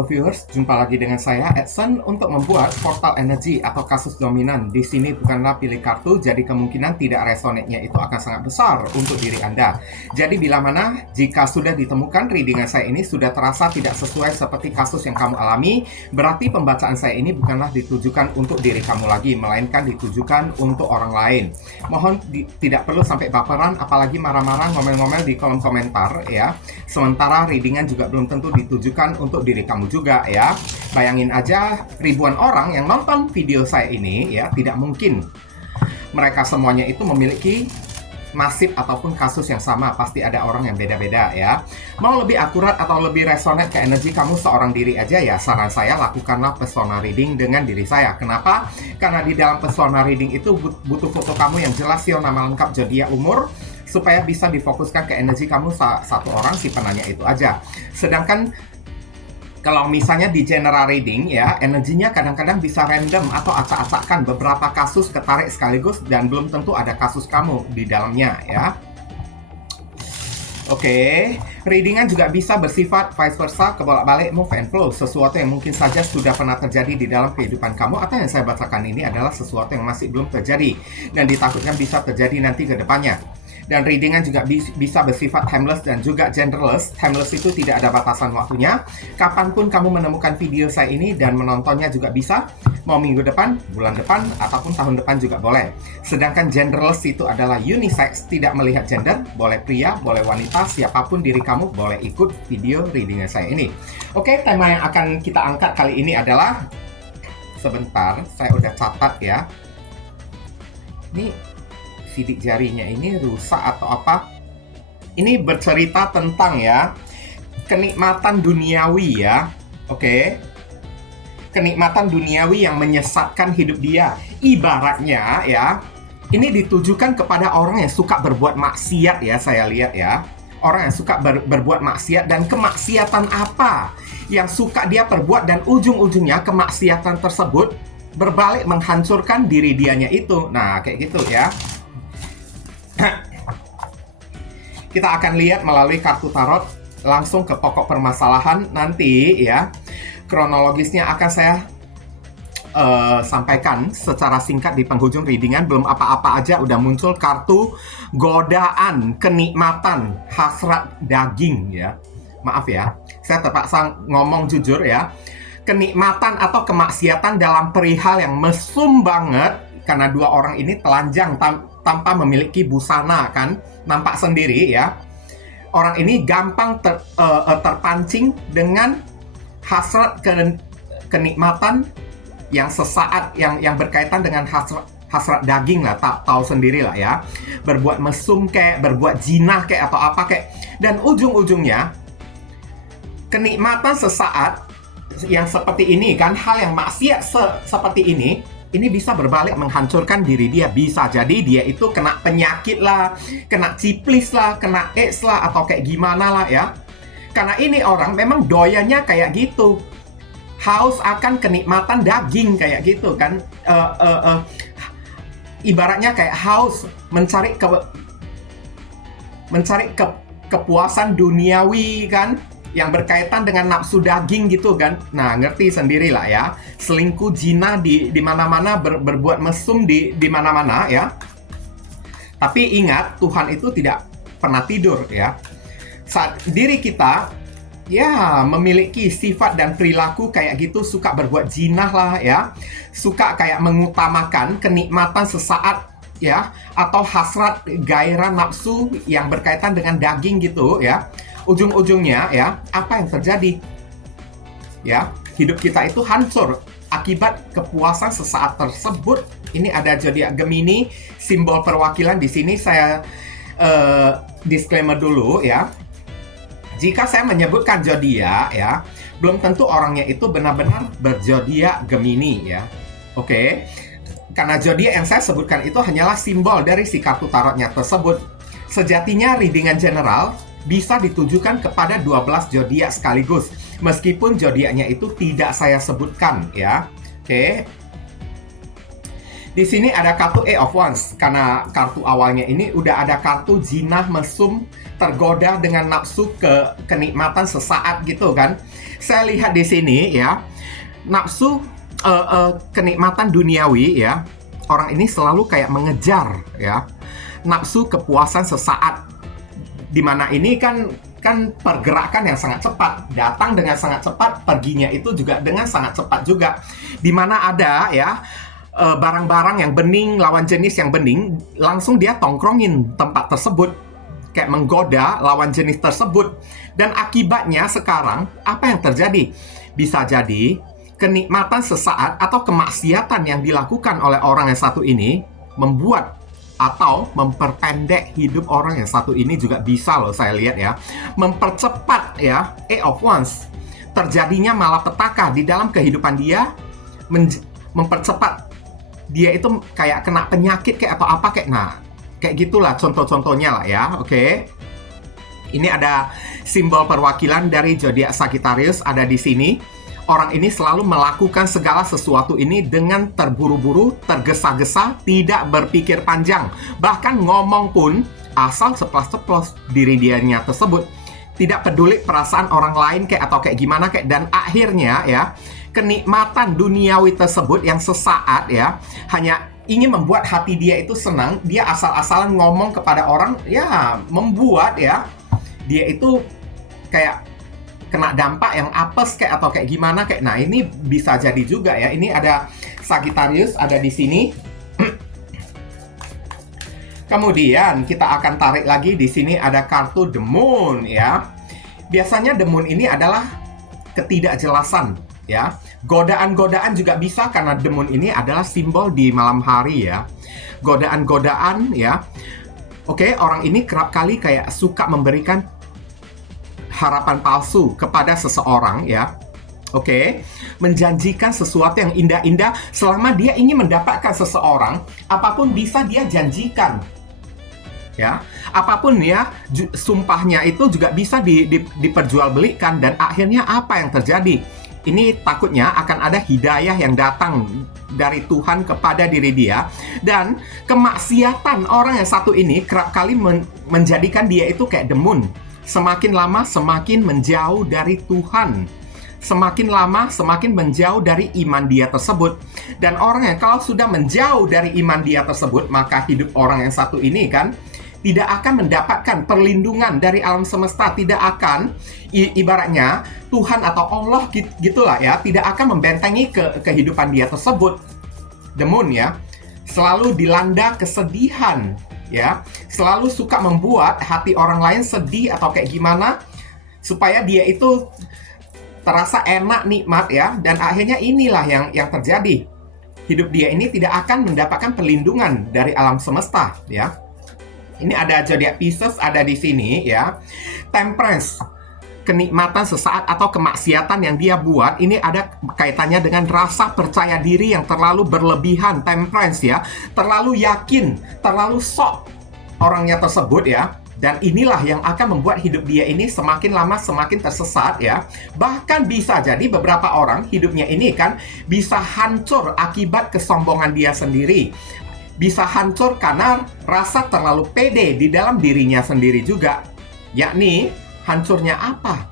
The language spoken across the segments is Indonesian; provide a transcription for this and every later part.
Viewers, jumpa lagi dengan saya Edson untuk membuat portal energi atau kasus dominan. Di sini bukanlah pilih kartu, jadi kemungkinan tidak resonate-nya itu akan sangat besar untuk diri Anda. Jadi bila mana jika sudah ditemukan readingan saya ini sudah terasa tidak sesuai seperti kasus yang kamu alami, berarti pembacaan saya ini bukanlah ditujukan untuk diri kamu lagi, melainkan ditujukan untuk orang lain. Mohon tidak perlu sampai baperan, apalagi marah-marah, ngomel-ngomel di kolom komentar ya. Sementara readingan juga belum tentu ditujukan untuk diri kamu juga ya. Bayangin aja ribuan orang yang nonton video saya ini ya, tidak mungkin mereka semuanya itu memiliki nasib ataupun kasus yang sama. Pasti ada orang yang beda-beda ya. Mau lebih akurat atau lebih resonate ke energi kamu seorang diri aja ya, saran saya lakukanlah persona reading dengan diri saya. Kenapa? Karena di dalam persona reading itu butuh foto kamu yang jelas ya, nama lengkap, zodiak, umur, supaya bisa difokuskan ke energi kamu satu orang si penanya itu aja. Sedangkan kalau misalnya di general reading ya, energinya kadang-kadang bisa random atau acak-acakan, beberapa kasus ketarik sekaligus dan belum tentu ada kasus kamu di dalamnya ya. Oke, readingan juga bisa bersifat vice versa, kebolak-balik, move and flow. Sesuatu yang mungkin saja sudah pernah terjadi di dalam kehidupan kamu, atau yang saya bacakan ini adalah sesuatu yang masih belum terjadi dan ditakutkan bisa terjadi nanti ke depannya. Dan readingan juga bisa bersifat timeless dan juga genderless. Timeless itu tidak ada batasan waktunya. Kapanpun kamu menemukan video saya ini dan menontonnya juga bisa. Mau minggu depan, bulan depan, ataupun tahun depan juga boleh. Sedangkan genderless itu adalah unisex, tidak melihat gender. Boleh pria, boleh wanita, siapapun diri kamu boleh ikut video readingan saya ini. Oke, tema yang akan kita angkat kali ini adalah, sebentar, saya udah catat ya. Ini sidik jarinya ini rusak atau apa? Ini bercerita tentang ya kenikmatan duniawi ya. Oke. Kenikmatan duniawi yang menyesatkan hidup dia. Ibaratnya ya, ini ditujukan kepada orang yang suka berbuat maksiat ya, saya lihat ya. Orang yang suka berbuat maksiat, dan kemaksiatan apa yang suka dia perbuat dan ujung-ujungnya kemaksiatan tersebut berbalik menghancurkan diri dianya itu. Nah, kayak gitu ya. Kita akan lihat melalui kartu tarot langsung ke pokok permasalahan nanti ya. Kronologisnya akan saya sampaikan secara singkat di penghujung readingan. Belum apa-apa aja udah muncul kartu godaan, kenikmatan, hasrat daging ya. Maaf ya, saya terpaksa ngomong jujur ya. Kenikmatan atau kemaksiatan dalam perihal yang mesum banget, karena dua orang ini telanjang tanpa memiliki busana kan, nampak sendiri ya. Orang ini gampang terpancing dengan hasrat kenikmatan yang sesaat, yang berkaitan dengan hasrat daging lah, tahu sendiri lah ya. Berbuat mesum kayak, berbuat jinah kayak atau apa kayak, dan ujung-ujungnya kenikmatan sesaat yang seperti ini kan, hal yang maksiat seperti ini bisa berbalik menghancurkan diri dia. Bisa jadi dia itu kena penyakit lah, kena ciplis lah, kena AIDS lah, atau kayak gimana lah ya. Karena ini orang memang doyannya kayak gitu, haus akan kenikmatan daging kayak gitu kan. Ibaratnya kayak haus mencari kepuasan duniawi kan, yang berkaitan dengan nafsu daging gitu kan. Nah, ngerti sendirilah ya. Selingkuh, zina di mana-mana, berbuat mesum di mana-mana ya. Tapi ingat, Tuhan itu tidak pernah tidur ya. Saat diri kita ya memiliki sifat dan perilaku kayak gitu, suka berbuat zina lah ya. Suka kayak mengutamakan kenikmatan sesaat ya, atau hasrat gairah nafsu yang berkaitan dengan daging gitu ya. Ujung-ujungnya ya, apa yang terjadi? Ya, hidup kita itu hancur akibat kepuasan sesaat tersebut. Ini ada zodiak Gemini, simbol perwakilan di sini saya disclaimer dulu ya. Jika saya menyebutkan zodiak ya, belum tentu orangnya itu benar-benar berzodiak Gemini ya. Oke. Karena zodiak yang saya sebutkan itu hanyalah simbol dari si kartu tarotnya tersebut. Sejatinya readingan general bisa ditujukan kepada 12 zodiak sekaligus, meskipun zodiaknya itu tidak saya sebutkan ya. Oke. Di sini ada kartu A of Wands, karena kartu awalnya ini udah ada kartu jinah mesum, tergoda dengan nafsu kenikmatan sesaat gitu kan. Saya lihat di sini ya, nafsu kenikmatan duniawi ya, orang ini selalu kayak mengejar ya, nafsu kepuasan sesaat, dimana ini kan pergerakan yang sangat cepat, datang dengan sangat cepat, perginya itu juga dengan sangat cepat juga, dimana ada ya barang-barang yang bening, lawan jenis yang bening, langsung dia tongkrongin tempat tersebut, kayak menggoda lawan jenis tersebut. Dan akibatnya sekarang, apa yang terjadi? Bisa jadi, kenikmatan sesaat atau kemaksiatan yang dilakukan oleh orang yang satu ini, membuat atau memperpendek hidup orang yang satu ini juga bisa loh, saya lihat ya. Mempercepat ya, A of Wands. Terjadinya malapetaka di dalam kehidupan dia, mempercepat dia itu kayak kena penyakit kayak atau apa kayak, nah kayak gitulah contoh-contohnya lah ya. Oke. Ini ada simbol perwakilan dari zodiak Sagittarius ada di sini. Orang ini selalu melakukan segala sesuatu ini dengan terburu-buru, tergesa-gesa, tidak berpikir panjang. Bahkan ngomong pun asal ceplos-ceplos diri dianya tersebut. Tidak peduli perasaan orang lain kayak atau kayak gimana kayak, dan akhirnya ya kenikmatan duniawi tersebut yang sesaat ya, hanya ingin membuat hati dia itu senang, dia asal-asalan ngomong kepada orang, ya membuat ya dia itu kayak kena dampak yang apes kayak atau kayak gimana kayak. Nah, ini bisa jadi juga ya. Ini ada Sagittarius ada di sini. Kemudian kita akan tarik lagi di sini ada kartu The Moon ya. Biasanya The Moon ini adalah ketidakjelasan ya. Godaan-godaan juga bisa karena The Moon ini adalah simbol di malam hari ya. Godaan-godaan ya. Oke, orang ini kerap kali kayak suka memberikan harapan palsu kepada seseorang ya. Oke, menjanjikan sesuatu yang indah-indah selama dia ingin mendapatkan seseorang, apapun bisa dia janjikan. Ya, apapun ya, sumpahnya itu juga bisa diperjualbelikan, dan akhirnya apa yang terjadi? Ini takutnya akan ada hidayah yang datang dari Tuhan kepada diri dia, dan kemaksiatan orang yang satu ini kerap kali menjadikan dia itu kayak The Moon. Semakin lama semakin menjauh dari Tuhan. Semakin lama semakin menjauh dari iman dia tersebut. Dan orang yang kalau sudah menjauh dari iman dia tersebut, maka hidup orang yang satu ini kan tidak akan mendapatkan perlindungan dari alam semesta. Tidak akan, ibaratnya Tuhan atau Allah gitulah ya, tidak akan membentengi kehidupan dia tersebut. The Moon ya, selalu dilanda kesedihan ya, selalu suka membuat hati orang lain sedih atau kayak gimana supaya dia itu terasa enak, nikmat ya, dan akhirnya inilah yang terjadi. Hidup dia ini tidak akan mendapatkan perlindungan dari alam semesta ya. Ini ada zodiak Pisces ada di sini ya. Temperance, kenikmatan sesaat atau kemaksiatan yang dia buat, ini ada kaitannya dengan rasa percaya diri yang terlalu berlebihan. Temperance ya, terlalu yakin, terlalu sok orangnya tersebut ya. Dan inilah yang akan membuat hidup dia ini semakin lama semakin tersesat ya. Bahkan bisa jadi beberapa orang hidupnya ini kan bisa hancur akibat kesombongan dia sendiri. Bisa hancur karena rasa terlalu pede di dalam dirinya sendiri juga. Yakni hancurnya apa?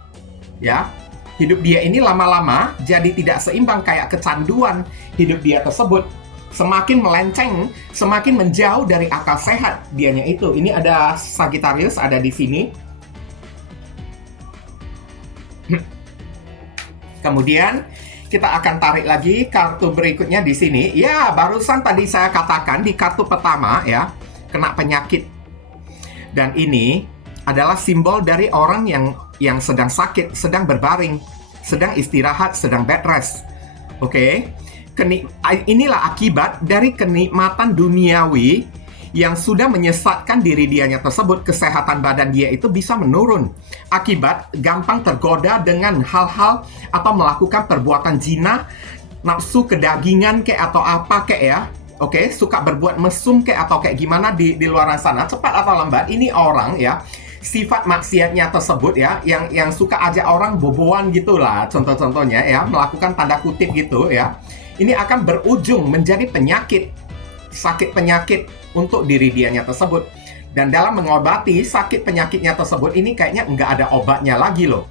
Ya, hidup dia ini lama-lama jadi tidak seimbang, kayak kecanduan hidup dia tersebut. Semakin melenceng, semakin menjauh dari akal sehat dianya itu. Ini ada Sagittarius ada di sini. Kemudian kita akan tarik lagi kartu berikutnya di sini. Ya, barusan tadi saya katakan di kartu pertama ya, kena penyakit. Dan ini adalah simbol dari orang yang sedang sakit, sedang berbaring, sedang istirahat, sedang bed rest. Oke. Inilah akibat dari kenikmatan duniawi yang sudah menyesatkan diri dianya tersebut. Kesehatan badan dia itu bisa menurun akibat gampang tergoda dengan hal-hal atau melakukan perbuatan zina, nafsu kedagingan kayak atau apa kayak ya. Oke, suka berbuat mesum kayak atau kayak gimana di luar sana, cepat atau lambat ini orang ya, sifat maksiatnya tersebut ya, yang suka ajak orang boboan gitulah, contoh-contohnya ya, melakukan tanda kutip gitu ya. Ini akan berujung menjadi penyakit sakit penyakit untuk diri dianya tersebut. Dan dalam mengobati sakit penyakitnya tersebut, ini kayaknya nggak ada obatnya lagi loh.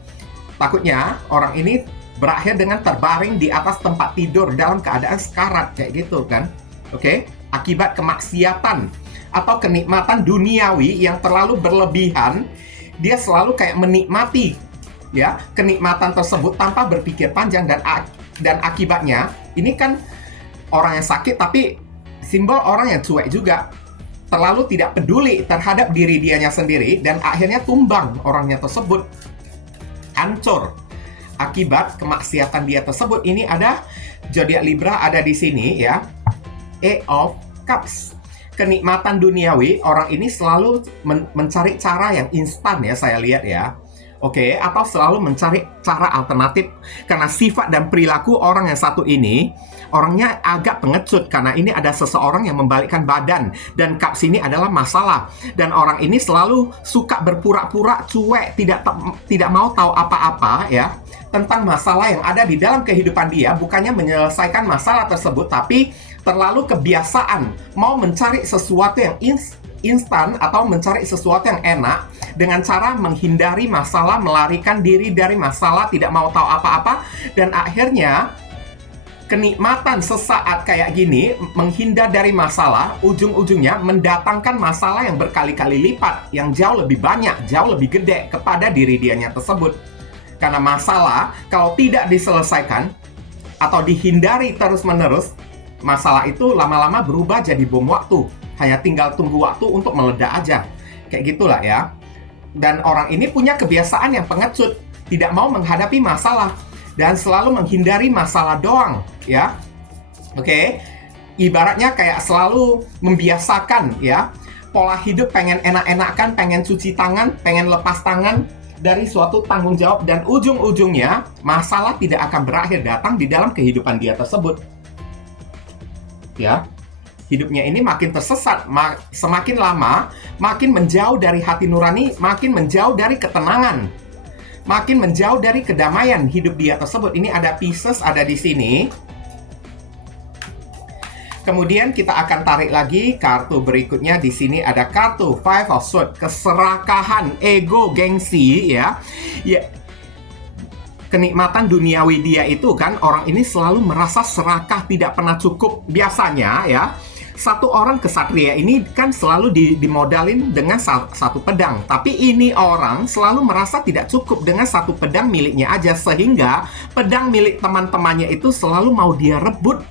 Takutnya orang ini berakhir dengan terbaring di atas tempat tidur dalam keadaan sekarat, kayak gitu kan. Oke? Akibat kemaksiatan atau kenikmatan duniawi yang terlalu berlebihan, dia selalu kayak menikmati ya kenikmatan tersebut tanpa berpikir panjang, dan akibatnya ini kan orang yang sakit tapi simbol orang yang cuek juga, terlalu tidak peduli terhadap diri dianya sendiri, dan akhirnya tumbang orangnya tersebut, hancur akibat kemaksiatan dia tersebut. Ini ada zodiak Libra ada di sini ya, Eight of Cups. Kenikmatan duniawi, orang ini selalu mencari cara yang instan ya, saya lihat ya. Oke, atau selalu mencari cara alternatif, karena sifat dan perilaku orang yang satu ini, orangnya agak pengecut, karena ini ada seseorang yang membalikkan badan, dan cups ini adalah masalah, dan orang ini selalu suka berpura-pura cuek, tidak mau tahu apa-apa ya tentang masalah yang ada di dalam kehidupan dia. Bukannya menyelesaikan masalah tersebut, tapi terlalu kebiasaan mau mencari sesuatu yang instan atau mencari sesuatu yang enak dengan cara menghindari masalah, melarikan diri dari masalah, tidak mau tahu apa-apa, dan akhirnya kenikmatan sesaat kayak gini, menghindar dari masalah, ujung-ujungnya mendatangkan masalah yang berkali-kali lipat, yang jauh lebih banyak, jauh lebih gede kepada diri dianya tersebut. Karena masalah kalau tidak diselesaikan atau dihindari terus-menerus, masalah itu lama-lama berubah jadi bom waktu. Hanya tinggal tunggu waktu untuk meledak aja. Kayak gitulah ya. Dan orang ini punya kebiasaan yang pengecut, tidak mau menghadapi masalah, dan selalu menghindari masalah doang ya. Oke. Ibaratnya kayak selalu membiasakan ya pola hidup pengen enak-enakan, pengen cuci tangan, pengen lepas tangan dari suatu tanggung jawab, dan ujung-ujungnya masalah tidak akan berakhir datang di dalam kehidupan dia tersebut. Ya. Hidupnya ini makin tersesat, semakin lama, makin menjauh dari hati nurani, makin menjauh dari ketenangan, makin menjauh dari kedamaian hidup dia tersebut. Ini ada Pisces ada di sini. Kemudian kita akan tarik lagi kartu berikutnya. Di sini ada kartu Five of Swords, keserakahan, ego, gengsi ya. Kenikmatan duniawi dia itu kan, orang ini selalu merasa serakah, tidak pernah cukup. Biasanya ya, satu orang kesatria ini kan selalu dimodalin dengan satu pedang. Tapi ini orang selalu merasa tidak cukup dengan satu pedang miliknya aja, sehingga pedang milik teman-temannya itu selalu mau dia rebut,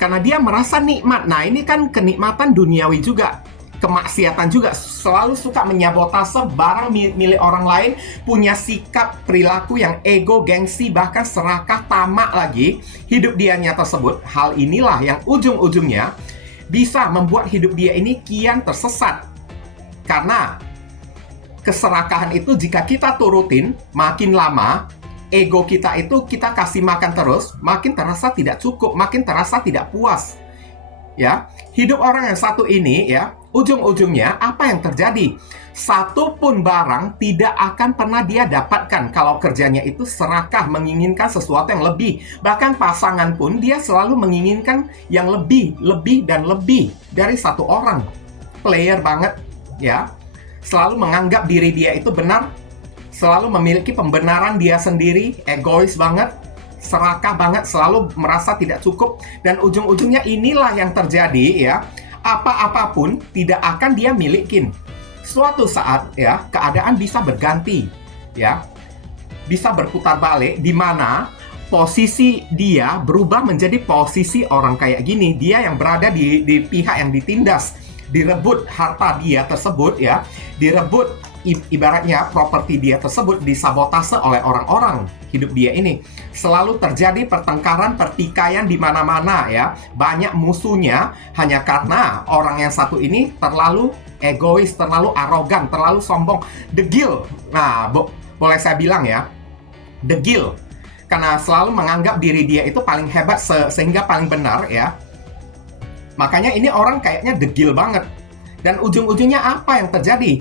karena dia merasa nikmat. Nah, ini kan kenikmatan duniawi juga, kemaksiatan juga, selalu suka menyabotase barang milik orang lain, punya sikap perilaku yang ego, gengsi, bahkan serakah, tamak lagi hidup dianya tersebut. Hal inilah yang ujung-ujungnya bisa membuat hidup dia ini kian tersesat. Karena keserakahan itu jika kita turutin, makin lama ego kita itu kita kasih makan terus, makin terasa tidak cukup, makin terasa tidak puas. Ya, hidup orang yang satu ini ya, ujung-ujungnya apa yang terjadi? Satu pun barang tidak akan pernah dia dapatkan kalau kerjanya itu serakah, menginginkan sesuatu yang lebih. Bahkan pasangan pun dia selalu menginginkan yang lebih, dan lebih dari satu orang. Player banget ya. Selalu menganggap diri dia itu benar, selalu memiliki pembenaran dia sendiri, egois banget, serakah banget, selalu merasa tidak cukup, dan ujung-ujungnya inilah yang terjadi ya. Apa-apapun tidak akan dia milikin. Suatu saat ya, keadaan bisa berganti ya. Bisa berputar balik, di mana posisi dia berubah menjadi posisi orang kayak gini. Dia yang berada di pihak yang ditindas, direbut harta dia tersebut ya, direbut ibaratnya properti dia tersebut, disabotase oleh orang-orang hidup dia ini. Selalu terjadi pertengkaran, pertikaian di mana-mana ya. Banyak musuhnya hanya karena orang yang satu ini terlalu egois, terlalu arogan, terlalu sombong, degil. Nah, boleh saya bilang ya, degil. Karena selalu menganggap diri dia itu paling hebat sehingga paling benar ya. Makanya ini orang kayaknya degil banget. Dan ujung-ujungnya apa yang terjadi?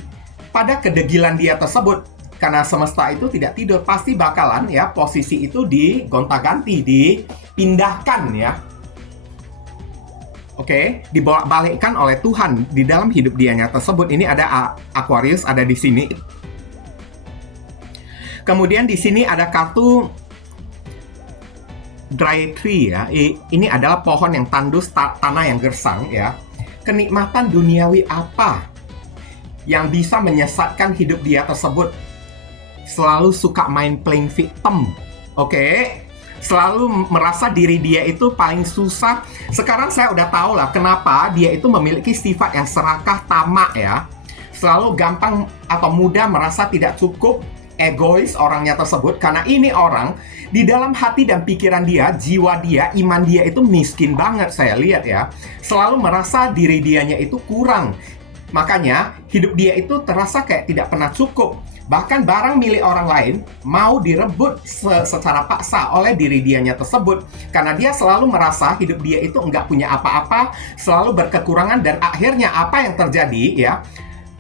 Pada kedegilan dia tersebut, karena semesta itu tidak tidur, pasti bakalan ya posisi itu digonta-ganti, dipindahkan ya. Oke, dibolak-balikkan oleh Tuhan di dalam hidup dianya tersebut. Ini ada Aquarius ada di sini. Kemudian di sini ada kartu dry tree ya. Ini adalah pohon yang tandus, tanah yang gersang ya. Kenikmatan duniawi apa yang bisa menyesatkan hidup dia tersebut? Selalu suka main playing victim. Oke. Selalu merasa diri dia itu paling susah. Sekarang saya udah tahu lah kenapa dia itu memiliki sifat yang serakah, tamak ya. Selalu gampang atau mudah merasa tidak cukup, egois orangnya tersebut. Karena ini orang di dalam hati dan pikiran dia, jiwa dia, iman dia itu miskin banget saya lihat ya. Selalu merasa diri dianya itu kurang. Makanya hidup dia itu terasa kayak tidak pernah cukup. Bahkan barang milik orang lain mau direbut secara paksa oleh diri dianya tersebut. Karena dia selalu merasa hidup dia itu nggak punya apa-apa, selalu berkekurangan, dan akhirnya apa yang terjadi ya?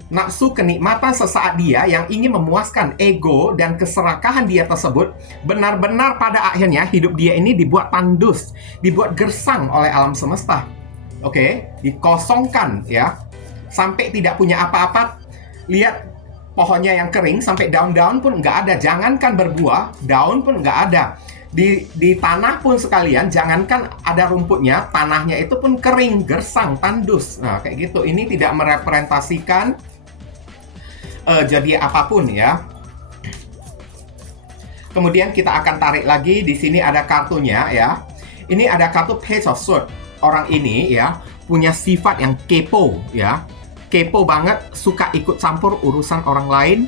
Nafsu kenikmatan sesaat dia yang ingin memuaskan ego dan keserakahan dia tersebut, benar-benar pada akhirnya hidup dia ini dibuat tandus, dibuat gersang oleh alam semesta. Oke, dikosongkan ya. Sampai tidak punya apa-apa. Lihat pohonnya yang kering, sampai daun-daun pun nggak ada. Jangankan berbuah, daun pun nggak ada. Di tanah pun sekalian, jangankan ada rumputnya, tanahnya itu pun kering, gersang, tandus. Nah, kayak gitu. Ini tidak merepresentasikan jadi apapun ya. Kemudian kita akan tarik lagi. Di sini ada kartunya ya. Ini ada kartu Page of Swords. Orang ini ya punya sifat yang kepo ya. Kepo banget, suka ikut campur urusan orang lain,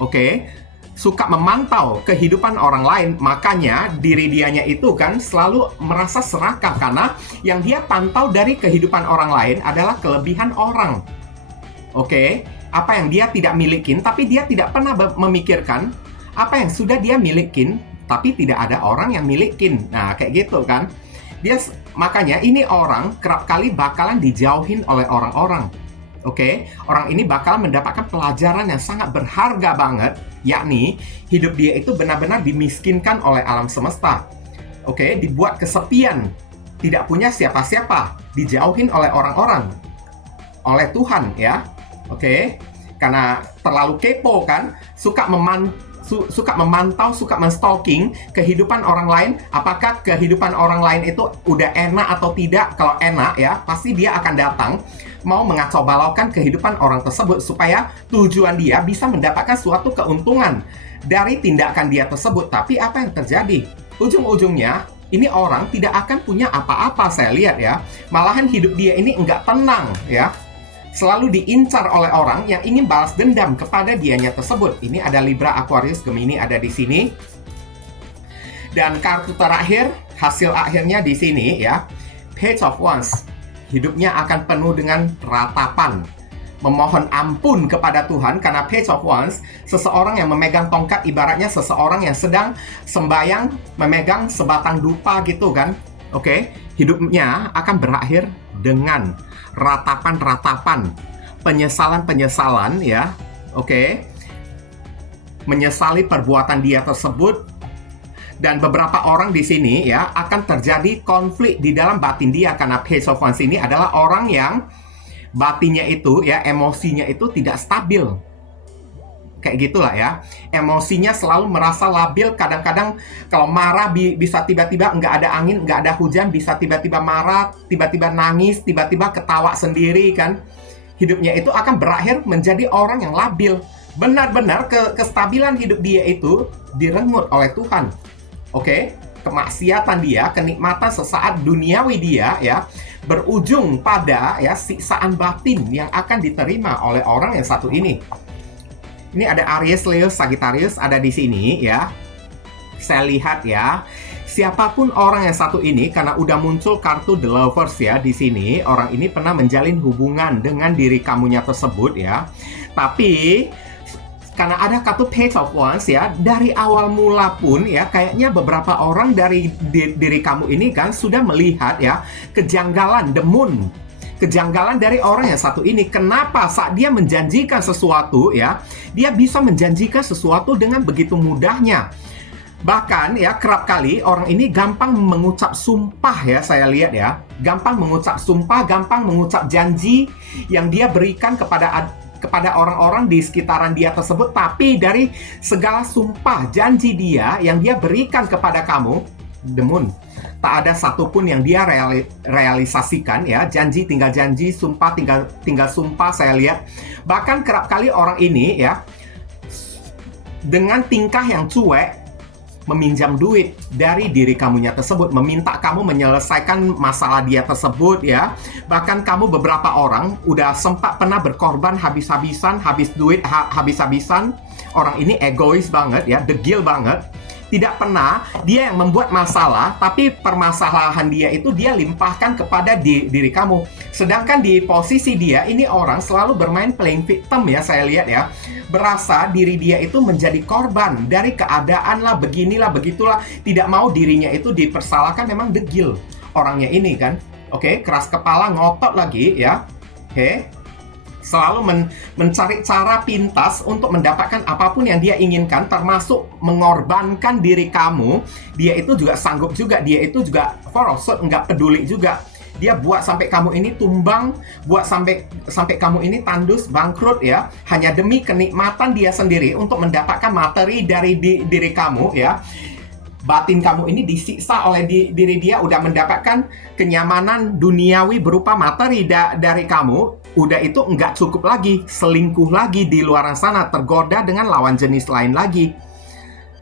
oke? Suka memantau kehidupan orang lain, makanya diri dianya itu kan selalu merasa serakah karena yang dia pantau dari kehidupan orang lain adalah kelebihan orang, oke? Apa yang dia tidak milikin, tapi dia tidak pernah memikirkan apa yang sudah dia milikin, tapi tidak ada orang yang milikin. Nah, kayak gitu kan? Makanya ini orang kerap kali bakalan dijauhin oleh orang-orang. Oke, orang ini bakal mendapatkan pelajaran yang sangat berharga banget, yakni hidup dia itu benar-benar dimiskinkan oleh alam semesta. Oke, dibuat kesepian, tidak punya siapa-siapa, dijauhin oleh orang-orang, oleh Tuhan ya. Oke, karena terlalu kepo kan, suka memantau, suka men-stalking kehidupan orang lain. Apakah kehidupan orang lain itu udah enak atau tidak? Kalau enak ya, pasti dia akan datang mau mengacau balaukan kehidupan orang tersebut supaya tujuan dia bisa mendapatkan suatu keuntungan dari tindakan dia tersebut. Tapi apa yang terjadi? Ujung-ujungnya ini orang tidak akan punya apa-apa saya lihat ya. Malahan hidup dia ini enggak tenang ya. Selalu diincar oleh orang yang ingin balas dendam kepada dianya tersebut. Ini ada Libra, Aquarius, Gemini ada di sini. Dan kartu terakhir, hasil akhirnya di sini ya. Page of Wands. Hidupnya akan penuh dengan ratapan. Memohon ampun kepada Tuhan karena Page of Wands, seseorang yang memegang tongkat ibaratnya seseorang yang sedang sembayang memegang sebatang dupa gitu kan. Oke, hidupnya akan berakhir dengan ratapan-ratapan, penyesalan-penyesalan ya. Oke. Menyesali perbuatan dia tersebut. Dan beberapa orang di sini ya akan terjadi konflik di dalam batin dia karena Page of Wands ini adalah orang yang batinnya itu ya, emosinya itu tidak stabil. Kayak gitulah ya. Emosinya selalu merasa labil. Kadang-kadang kalau marah bisa tiba-tiba nggak ada angin, nggak ada hujan, bisa tiba-tiba marah, tiba-tiba nangis, tiba-tiba ketawa sendiri kan. Hidupnya itu akan berakhir menjadi orang yang labil. Benar-benar kestabilan hidup dia itu direnggut oleh Tuhan. Oke, kemaksiatan dia, kenikmatan sesaat duniawi dia ya, berujung pada ya siksaan batin yang akan diterima oleh orang yang satu ini. Ini ada Aries, Leo, Sagittarius ada di sini ya. Saya lihat ya, siapapun orang yang satu ini karena udah muncul kartu The Lovers ya di sini, orang ini pernah menjalin hubungan dengan diri kamunya tersebut ya. Tapi karena ada kartu Page of Wands ya, dari awal mula pun ya, kayaknya beberapa orang dari diri kamu ini kan sudah melihat ya kejanggalan, demun, kejanggalan dari orang yang satu ini. Kenapa saat dia menjanjikan sesuatu ya, dia bisa menjanjikan sesuatu dengan begitu mudahnya. Bahkan ya kerap kali orang ini gampang mengucap sumpah ya, saya lihat ya. Gampang mengucap sumpah, gampang mengucap janji yang dia berikan kepada orang-orang di sekitaran dia tersebut. Tapi dari segala sumpah janji dia yang dia berikan kepada kamu, demun, tak ada satupun yang dia realisasikan ya. Janji tinggal janji, sumpah tinggal sumpah, saya lihat. Bahkan kerap kali orang ini ya dengan tingkah yang cuek meminjam duit dari diri kamunya tersebut, meminta kamu menyelesaikan masalah dia tersebut ya. Bahkan kamu beberapa orang udah sempat pernah berkorban habis-habisan, habis duit habis-habisan. Orang ini egois banget ya, degil banget. Tidak pernah dia yang membuat masalah, tapi permasalahan dia itu dia limpahkan kepada diri kamu. Sedangkan di posisi dia, ini orang selalu bermain playing victim ya, saya lihat ya. Berasa diri dia itu menjadi korban dari keadaan lah, beginilah, begitulah. Tidak mau dirinya itu dipersalahkan, memang degil orangnya ini kan. Oke, keras kepala, ngotot lagi ya. Oke. Selalu mencari cara pintas untuk mendapatkan apapun yang dia inginkan, termasuk mengorbankan diri kamu. Dia itu juga sanggup juga, dia itu juga forosot, nggak peduli juga. Dia buat sampai kamu ini tumbang, buat sampai kamu ini tandus, bangkrut ya, hanya demi kenikmatan dia sendiri untuk mendapatkan materi dari diri kamu ya. Batin kamu ini disiksa oleh diri dia, udah mendapatkan kenyamanan duniawi berupa materi dari kamu. Udah itu nggak cukup lagi, selingkuh lagi di luar sana, tergoda dengan lawan jenis lain lagi.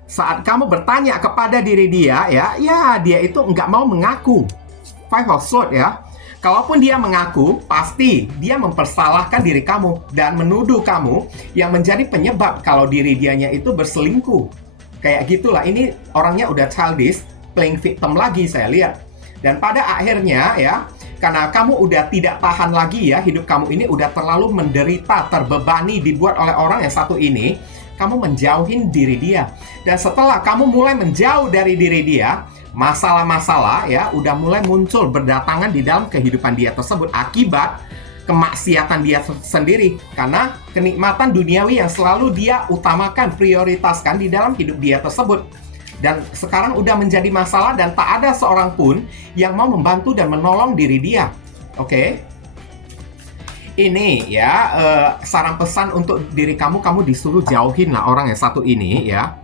Saat kamu bertanya kepada diri dia, ya dia itu nggak mau mengaku. Five of Swords ya. Kalaupun dia mengaku, pasti dia mempersalahkan diri kamu dan menuduh kamu yang menjadi penyebab kalau diri dianya itu berselingkuh. Kayak gitulah, ini orangnya udah childish, playing victim lagi saya lihat. Dan pada akhirnya ya, karena kamu udah tidak tahan lagi ya, hidup kamu ini udah terlalu menderita, terbebani, dibuat oleh orang yang satu ini, kamu menjauhin diri dia. Dan setelah kamu mulai menjauh dari diri dia, masalah-masalah ya udah mulai muncul berdatangan di dalam kehidupan dia tersebut akibat kemaksiatan dia sendiri, karena kenikmatan duniawi yang selalu dia utamakan, prioritaskan di dalam hidup dia tersebut. Dan sekarang udah menjadi masalah dan tak ada seorang pun yang mau membantu dan menolong diri dia. Oke? Ini ya saran pesan untuk diri kamu, kamu disuruh jauhin lah orang yang satu ini ya.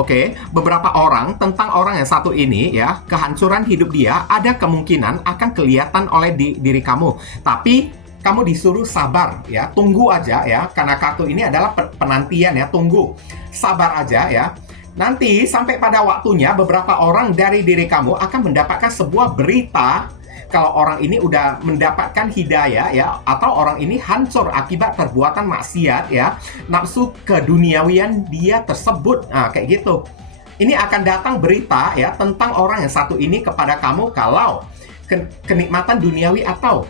Oke, beberapa orang tentang orang yang satu ini ya, kehancuran hidup dia ada kemungkinan akan kelihatan oleh diri kamu. Tapi kamu disuruh sabar ya, tunggu aja ya, karena kartu ini adalah penantian ya, tunggu, sabar aja ya. Nanti sampai pada waktunya beberapa orang dari diri kamu akan mendapatkan sebuah berita kalau orang ini udah mendapatkan hidayah ya, atau orang ini hancur akibat perbuatan maksiat ya, nafsu keduniawian dia tersebut. Nah, kayak gitu. Ini akan datang berita ya tentang orang yang satu ini kepada kamu kalau kenikmatan duniawi atau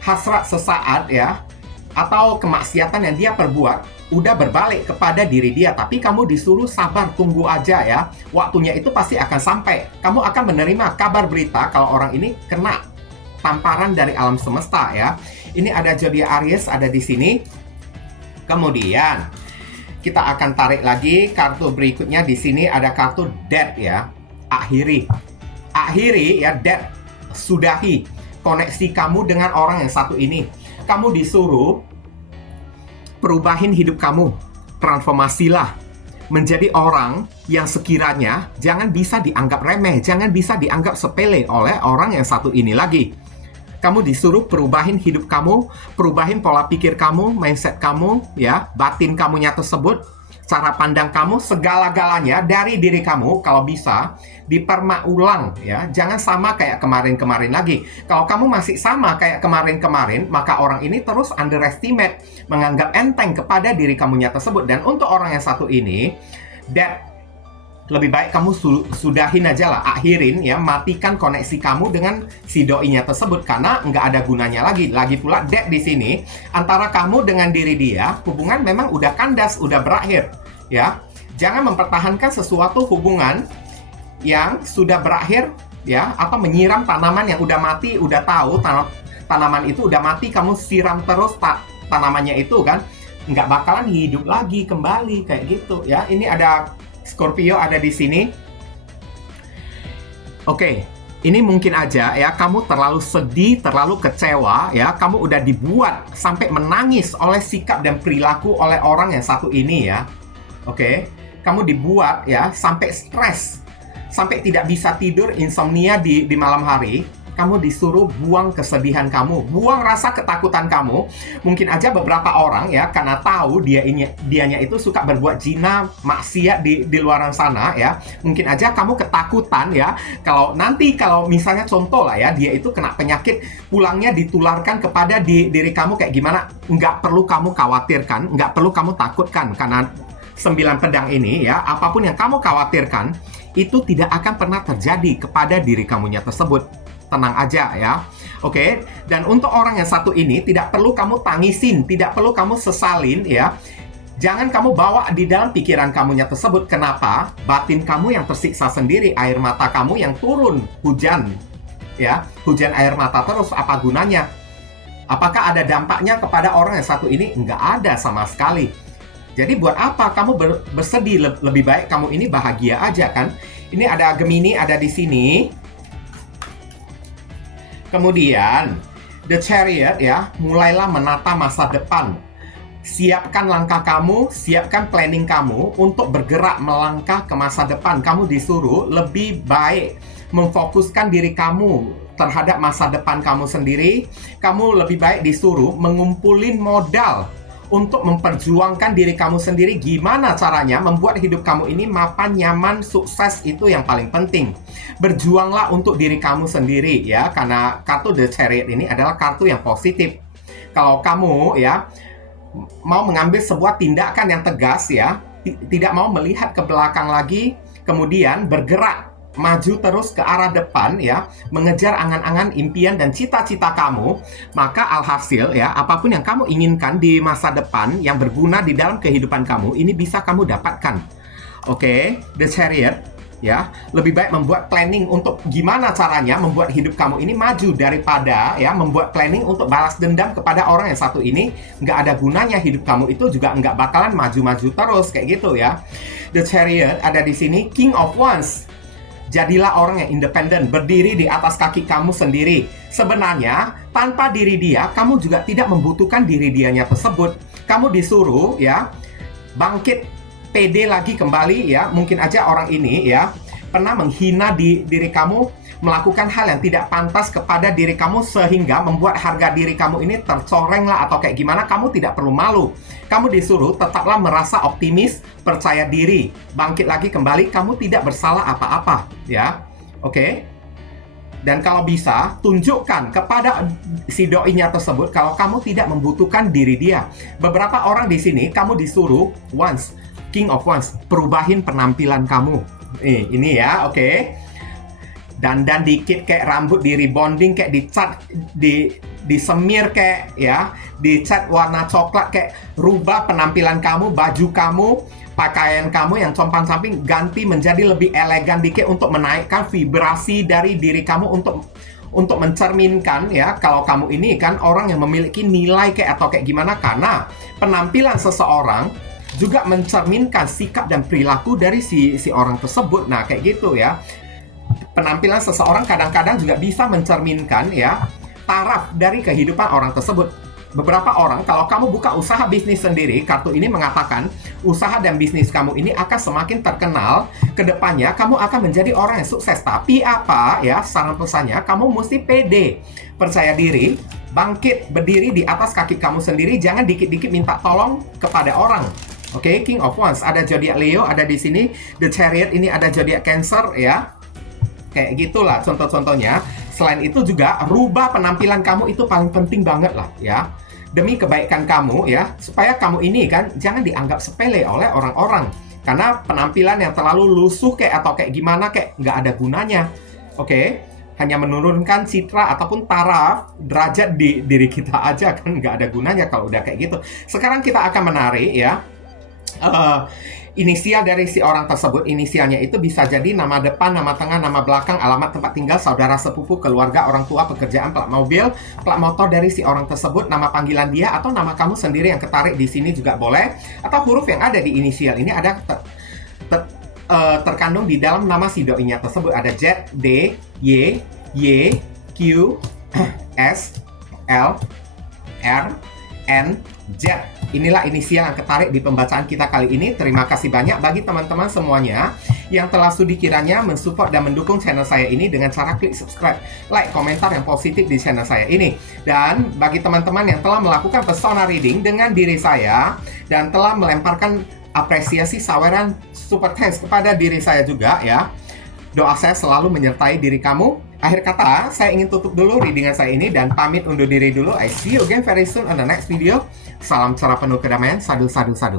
hasrat sesaat ya, atau kemaksiatan yang dia perbuat udah berbalik kepada diri dia. Tapi kamu disuruh sabar, tunggu aja ya. Waktunya itu pasti akan sampai. Kamu akan menerima kabar berita kalau orang ini kena tamparan dari alam semesta ya. Ini ada zodiak Aries ada di sini. Kemudian kita akan tarik lagi kartu berikutnya. Di sini ada kartu Death ya. Akhiri ya, Death. Sudahi koneksi kamu dengan orang yang satu ini. Kamu disuruh perubahin hidup kamu, transformasilah menjadi orang yang sekiranya jangan bisa dianggap remeh, jangan bisa dianggap sepele oleh orang yang satu ini lagi. Kamu disuruh perubahin hidup kamu, perubahin pola pikir kamu, mindset kamu, ya, batin kamunya tersebut, cara pandang kamu, segala-galanya dari diri kamu kalau bisa dipermak-ulang ya. Jangan sama kayak kemarin-kemarin lagi. Kalau kamu masih sama kayak kemarin-kemarin, maka orang ini terus underestimate, menganggap enteng kepada diri kamunya tersebut. Dan untuk orang yang satu ini, lebih baik kamu sudahin aja lah, akhirin ya, matikan koneksi kamu dengan si doinya tersebut karena nggak ada gunanya lagi. Lagi pula di sini antara kamu dengan diri dia, hubungan memang udah kandas, udah berakhir ya. Jangan mempertahankan sesuatu hubungan yang sudah berakhir ya, atau menyiram tanaman yang udah mati, udah tahu tanaman itu udah mati, kamu siram terus tanamannya itu kan nggak bakalan hidup lagi kembali kayak gitu ya. Ini ada Scorpio ada di sini. Oke, ini mungkin aja ya kamu terlalu sedih, terlalu kecewa ya, kamu udah dibuat sampai menangis oleh sikap dan perilaku oleh orang yang satu ini ya. Oke, kamu dibuat ya sampai stres, sampai tidak bisa tidur, insomnia di malam hari. Kamu disuruh buang kesedihan kamu, buang rasa ketakutan kamu. Mungkin aja beberapa orang ya, karena tahu dianya itu suka berbuat zina, maksiat di luaran sana ya. Mungkin aja kamu ketakutan ya, kalau misalnya contoh lah ya, dia itu kena penyakit, pulangnya ditularkan kepada diri kamu kayak gimana. Nggak perlu kamu khawatirkan, nggak perlu kamu takutkan, karena 9 pedang ini ya, apapun yang kamu khawatirkan, itu tidak akan pernah terjadi kepada diri kamunya tersebut. Tenang aja ya. Oke, dan untuk orang yang satu ini tidak perlu kamu tangisin, tidak perlu kamu sesalin ya. Jangan kamu bawa di dalam pikiran kamunya tersebut. Kenapa? Batin kamu yang tersiksa sendiri, air mata kamu yang turun, hujan ya. Hujan air mata terus, apa gunanya? Apakah ada dampaknya kepada orang yang satu ini? Nggak ada sama sekali. Jadi buat apa kamu bersedih? Lebih baik kamu ini bahagia aja kan. Ini ada Gemini ada di sini. Kemudian, The Chariot ya, mulailah menata masa depan. Siapkan langkah kamu, siapkan planning kamu untuk bergerak melangkah ke masa depan. Kamu disuruh lebih baik memfokuskan diri kamu terhadap masa depan kamu sendiri. Kamu lebih baik disuruh mengumpulin modal untuk memperjuangkan diri kamu sendiri. Gimana caranya membuat hidup kamu ini mapan, nyaman, sukses, itu yang paling penting. Berjuanglah untuk diri kamu sendiri ya, karena kartu The Chariot ini adalah kartu yang positif. Kalau kamu ya mau mengambil sebuah tindakan yang tegas ya, tidak mau melihat ke belakang lagi, kemudian bergerak maju terus ke arah depan ya, mengejar angan-angan, impian dan cita-cita kamu, maka alhasil ya, apapun yang kamu inginkan di masa depan yang berguna di dalam kehidupan kamu, ini bisa kamu dapatkan. Oke, The Chariot ya, lebih baik membuat planning untuk gimana caranya membuat hidup kamu ini maju daripada ya membuat planning untuk balas dendam kepada orang yang satu ini. Nggak ada gunanya, hidup kamu itu juga nggak bakalan maju-maju terus kayak gitu ya. The Chariot ada di sini, King of Wands. Jadilah orang yang independen, berdiri di atas kaki kamu sendiri. Sebenarnya, tanpa diri dia, kamu juga tidak membutuhkan diri dianya tersebut. Kamu disuruh ya, bangkit, pede lagi kembali ya. Mungkin aja orang ini ya, pernah menghina diri kamu, melakukan hal yang tidak pantas kepada diri kamu, sehingga membuat harga diri kamu ini tercoreng lah atau kayak gimana. Kamu tidak perlu malu. Kamu disuruh tetaplah merasa optimis, percaya diri, bangkit lagi kembali. Kamu tidak bersalah apa-apa ya. Oke. Dan kalau bisa, tunjukkan kepada si doinya tersebut kalau kamu tidak membutuhkan diri dia. Beberapa orang di sini kamu disuruh Wands, King of Wands, perubahin penampilan kamu. Ini ya, oke. Dandan dikit, kayak rambut di rebonding, kayak dicat, disemir kayak ya, dicat warna coklat, kayak rubah penampilan kamu, baju kamu, pakaian kamu yang compang-camping, ganti menjadi lebih elegan dikit untuk menaikkan vibrasi dari diri kamu, untuk mencerminkan ya kalau kamu ini kan orang yang memiliki nilai kayak atau kayak gimana, karena penampilan seseorang juga mencerminkan sikap dan perilaku dari si orang tersebut. Nah, kayak gitu ya. Penampilan seseorang kadang-kadang juga bisa mencerminkan ya taraf dari kehidupan orang tersebut. Beberapa orang, kalau kamu buka usaha bisnis sendiri, kartu ini mengatakan usaha dan bisnis kamu ini akan semakin terkenal. Kedepannya kamu akan menjadi orang yang sukses. Tapi apa ya, saran pesannya, kamu mesti pede, percaya diri, bangkit, berdiri di atas kaki kamu sendiri. Jangan dikit-dikit minta tolong kepada orang. Oke, King of Wands ada zodiak Leo ada di sini. The Chariot ini ada zodiak Cancer ya. Kayak gitulah contoh-contohnya. Selain itu juga rubah penampilan kamu, itu paling penting banget lah ya. Demi kebaikan kamu ya, supaya kamu ini kan jangan dianggap sepele oleh orang-orang. Karena penampilan yang terlalu lusuh kayak atau kayak gimana kayak nggak ada gunanya. Oke? Hanya menurunkan citra ataupun taraf derajat di diri kita aja, kan nggak ada gunanya kalau udah kayak gitu. Sekarang kita akan menarik ya inisial dari si orang tersebut. Inisialnya itu bisa jadi nama depan, nama tengah, nama belakang, alamat tempat tinggal, saudara sepupu, keluarga, orang tua, pekerjaan, plat mobil, plat motor dari si orang tersebut, nama panggilan dia, atau nama kamu sendiri yang ketarik di sini juga boleh, atau huruf yang ada di inisial ini ada terkandung di dalam nama si doi-nya tersebut. Ada Z, D, Y, Y, Q, S, L, R, N, Z. Inilah inisial yang ketarik di pembacaan kita kali ini. Terima kasih banyak bagi teman-teman semuanya yang telah sudi kiranya mensupport dan mendukung channel saya ini dengan cara klik subscribe, like, komentar yang positif di channel saya ini. Dan bagi teman-teman yang telah melakukan persona reading dengan diri saya dan telah melemparkan apresiasi saweran super thanks kepada diri saya juga ya. Doa saya selalu menyertai diri kamu. Akhir kata, saya ingin tutup dulu readingan saya ini dan pamit undur diri dulu. I see you again very soon on the next video. Salam cerah penuh kedamaian. Sadu, sadu, sadu.